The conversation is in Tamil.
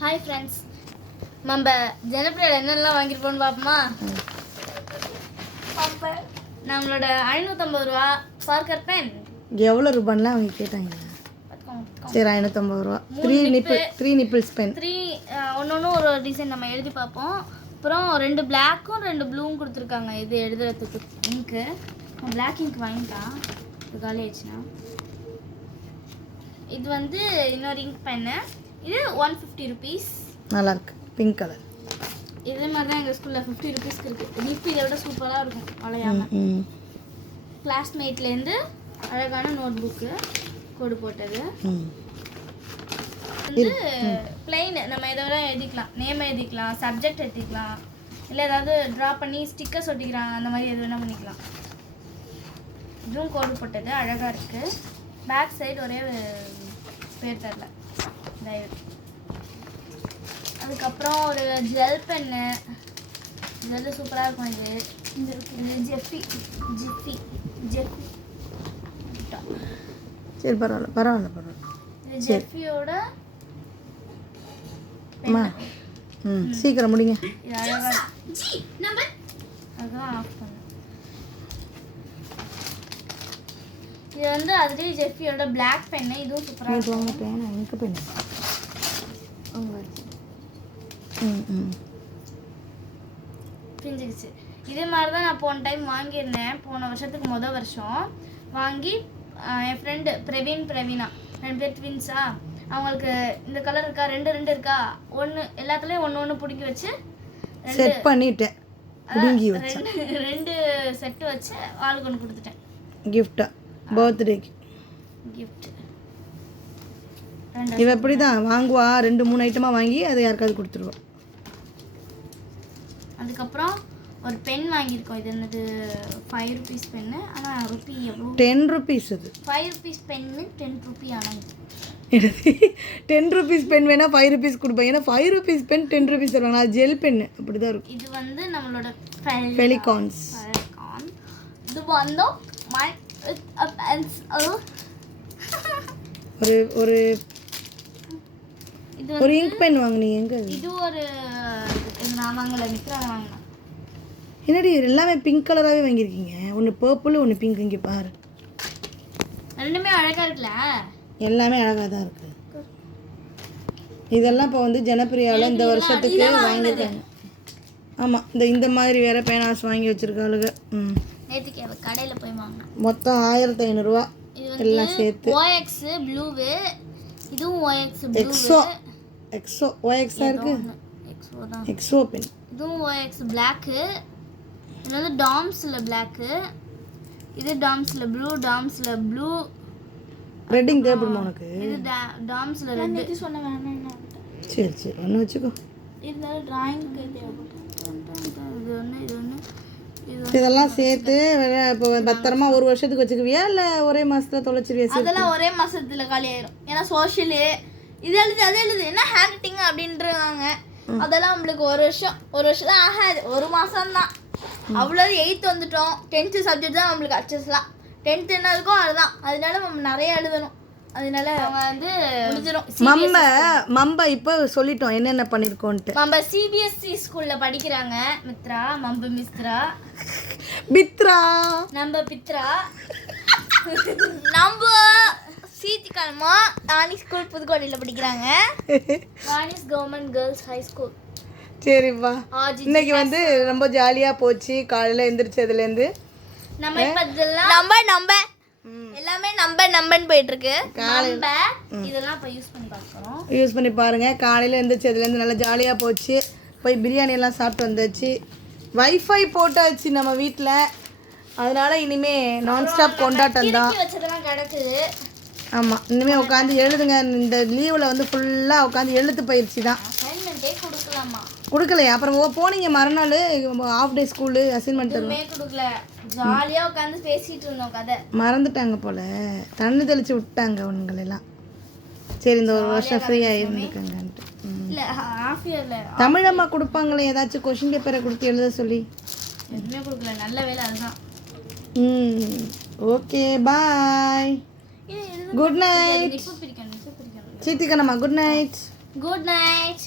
ஹாய் ஃப்ரெண்ட்ஸ் நம்ம ஜனப்பிரியால் என்னெல்லாம் வாங்கியிருப்போம்னு பார்ப்போமா? நம்மளோட ஐநூற்றம்பது ரூபா பார்க்கர் பென் எவ்வளோ ரூபான்லாம் அவங்க கேட்டாங்க? சரி ஐநூற்றம்பது ரூபா. Three nipple three nipples pen three ஒன்று ஒன்று ஒரு டிசைன் நம்ம எழுதி பார்ப்போம். அப்புறம் ரெண்டு பிளாக்கும் ரெண்டு ப்ளூவும் கொடுத்துருக்காங்க. இது எழுதுறதுக்கு இங்க்கு பிளாக் இங்க் வாங்கிட்டான் இது காலி ஆயிடுச்சுன்னா. இது வந்து இன்னொரு இங்க் பென்னு இது ஒன் ஃபிஃப்டி ருபீஸ் நல்லா இருக்கு பிங்க் கலர் இதே மாதிரி தான் எங்கள் ஸ்கூலில் ஃபிஃப்டி ருபீஸ்க்கு இருக்குது நிப்பு இதை விட சூப்பராக இருக்கும். ம் கிளாஸ்மேட்லேருந்து அழகான நோட் புக்கு கோடு போட்டது வந்து பிளெயின் நம்ம எதை வேணால் எழுதிக்கலாம். நேம் எழுதிக்கலாம் சப்ஜெக்ட் எழுதிக்கலாம் இல்லை ஏதாவது ட்ரா பண்ணி ஸ்டிக்கர்ஸ் ஒட்டிக்கிறாங்க அந்த மாதிரி எது வேணால் பண்ணிக்கலாம். இதுவும் கோடு போட்டது. அழகாக இருக்குது பேக் சைடு ஒரே பேர் தரல. அதுக்கப்புறம் ஒரு ஜெல் பென்னு ஜெல்லு சூப்பராக இருக்கும் இது. இருக்கு. இது ஜெஃபி ஜிஃபி ஜெஃபி சரி பரவாயில்ல பரவாயில்ல பரவாயில்ல. ஜெஃபியோட அம்மா ம் சீக்கிரம் முடிங்க. அதான் ஆஃப் பண்ணேன். இது வந்து அதுலேயே ஜெஃபியோட பிளாக் பென்னு இதுவும் சூப்பராக இருக்கும். பேனா எங்கே பென் பிரிஞ்சிருச்சு இதே மாதிரி தான் நான் போன டைம் வாங்கியிருந்தேன். போன வருஷத்துக்கு மொதல் வருஷம். வாங்கி என் ஃப்ரெண்டு பிரவீன் பிரவீனா. ரெண்டு பேர் ட்வின்ஸா அவங்களுக்கு இந்த கலர் இருக்கா? ரெண்டு ரெண்டு இருக்கா? ஒன்று எல்லாத்துலேயும் ஒன்று ஒன்று பிடிக்கி வச்சு செட் பண்ணிட்டேன். ரெண்டு ரெண்டு செட்டு வச்சு ஆளுக்கு ஒன்று கொடுத்துட்டேன். கிஃப்டா பர்த்டேக்கு கிஃப்ட் ரெண்டு இவ இப்படி தான் வாங்குவா ரெண்டு மூணு ஐட்டமாக வாங்கி அதை யாருக்காவது கொடுத்துருவா. அதுக்கப்புறம் ஒரு பென் வாங்கியிருக்கோம். இது என்னது? ஃபைவ் ருபீஸ் பென்னு ஆனால் ருபி எவ்வளோ? டென் ருபீஸ் அது. Five rupees pen ten rupee ஆனால் டென் ருபீஸ் பென் வேணால் ஃபைவ் ருபீஸ் கொடுப்பேன். ஏன்னா five rupees pen ten rupees தருவாங்க. அது ஜெல் பென்னு அப்படி தான் இருக்கும். இது வந்து நம்மளோட ஃபெலிகான்ஸ் ஃபெலிகான் இது வந்து மை ஒரு ஒரு இது ஒரு இங்க் பென் வாங்குனீங்க எங்க? இது ஒரு நான் வாங்கலை நிற்கிறேன் வாங்கினேன் என்னடி எல்லாமே பிங்க் கலராகவே வாங்கியிருக்கீங்க. ஒன்று பர்பிள் ஒன்று பிங்க் இங்கே பாரு. ரெண்டுமே அழகா இருக்குல்ல? எல்லாமே அழகாக தான் இருக்குது இதெல்லாம் இப்போ வந்து ஜனப்பிரியாவில் இந்த வருஷத்துக்கு வாங்கியிருக்காங்க. ஆமாம் இந்த இந்த மாதிரி வேற பேனாஸ் வாங்கி வச்சிருக்காளுங்க ம். நேற்றுக்கு கடையில் போய் வாங்கினேன் மொத்தம் ஆயிரத்தி ஐநூறுரூவா இது எல்லாம் சேர்த்து. ஓஎக்ஸ் ப்ளூவு இதுவும் ஓஎக்ஸ் எக்ஸோ எக்ஸோ ஓஎக்ஸா இருக்கு? எக்ஸோ தான். எக்ஸோ பென் இதுவும் ஓஎக்ஸ் பிளாக்கு இது வந்து டாம்ஸில் பிளாக்கு இது டாம்ஸில் ப்ளூ டாம்ஸில் ப்ளூ ரெட்டிங் தேவைப்படுமா உனக்கு. இது டாம்ஸில் ரெட்டு சொன்ன வேணாம் சரி சரி. ஒன்று வச்சுக்கோ. இருந்தாலும் டிராயிங்க்கு தேவைப்படும் இது ஒன்று இது ஒன்று இது இதெல்லாம் சேர்த்து வேற இப்போ பத்திரமா ஒரு வருஷத்துக்கு வச்சுக்குவியா? இல்லை ஒரே மாசத்துல தொலைச்சிருவியா சரி அதெல்லாம் ஒரே மாசத்துல காலி ஆயிரும். ஏன்னா சோஷியலு இது எழுது அது எழுது. என்ன ஹேண்ட் ரைட்டிங் அப்படின்றாங்க அதெல்லாம் நம்மளுக்கு ஒரு வருஷம் ஒரு வருஷம் தான் ஆகாது. ஒரு மாசம் தான். அவ்வளோ எயித்து வந்துட்டோம். டென்த்து சப்ஜெக்ட் தான் நம்மளுக்கு அச்சஸ்லாம் டென்த் என்ன இருக்கோ அதுதான். அதனால நம்ம நிறைய எழுதணும். அதனால அவங்க வந்து முடிஞ்சிடும் மம்ப மம்ப இப்போ சொல்லிட்டோம். என்னென்ன பண்ணியிருக்கோன்ட்டு நம்ம சிபிஎஸ்சி ஸ்கூல்ல E படிக்கிறாங்க. மித்ரா மம்பு மிஸ்ரா பித்ரா நம்ம பித்ரா. நம்ம சீத்திக்காலமா ராணி ஸ்கூல் புதுக்கோட்டையில் படிக்கிறாங்க. Rani's government girls high school சரிப்பா ஆஜி இன்னைக்கு வந்து ரொம்ப ஜாலியாக போச்சு. காலையில் எந்திரிச்சதுலேருந்து. நம்ம இப்ப இதெல்லாம் நம்ம நம்ம. எல்லாமே நம்ம நம்பன்னு போயிட்டு இருக்கு நம்ம இதெல்லாம் இப்ப யூஸ் பண்ணி பார்க்கறோம். யூஸ் பண்ணி பாருங்கள் காலையில் எந்திரிச்சதுலேருந்து நல்லா ஜாலியாக போச்சு. போய் பிரியாணி எல்லாம் சாப்பிட்டு வந்தாச்சு. வைஃபை போட்டாச்சு நம்ம வீட்டில் அதனால இனிமே நான் ஸ்டாப் கொண்டாட்டம் தான் வச்சதெல்லாம் கிடக்குது. ஆமாம் இனிமேல் உட்காந்து எழுதுங்க. இந்த லீவில் வந்து ஃபுல்லாக உட்காந்து எழுத்து பயிற்சி தான். அசைன்மெண்ட்டே கொடுக்கலாமா? கொடுக்கலையா? அப்புறம் ஓ போனீங்க மறுநாள் ஆஃப் டே ஸ்கூலு அசைன்மெண்ட் தருவோம் எதுவுமே கொடுக்கல. ஜாலியா உட்காந்து பேசிட்டு இருந்தோம் கதை. மறந்துட்டாங்க போல. தண்ணி தெளிச்சு விட்டாங்க உங்களெல்லாம். சரி இந்த ஒரு வருஷம் ஃப்ரீயாக இருந்துக்கங்கன்ட்டு தமிழம்மா கொடுப்பாங்களே ஏதாச்சும் கொஷின் பேப்பரை கொடுத்து எழுத சொல்லி. எதுவுமே கொடுக்கல. நல்ல வேலை அதுதான். ம் ஓகே பாய் குட் நைட் சீத்திகனம்மா குட் நைட் குட் நைட்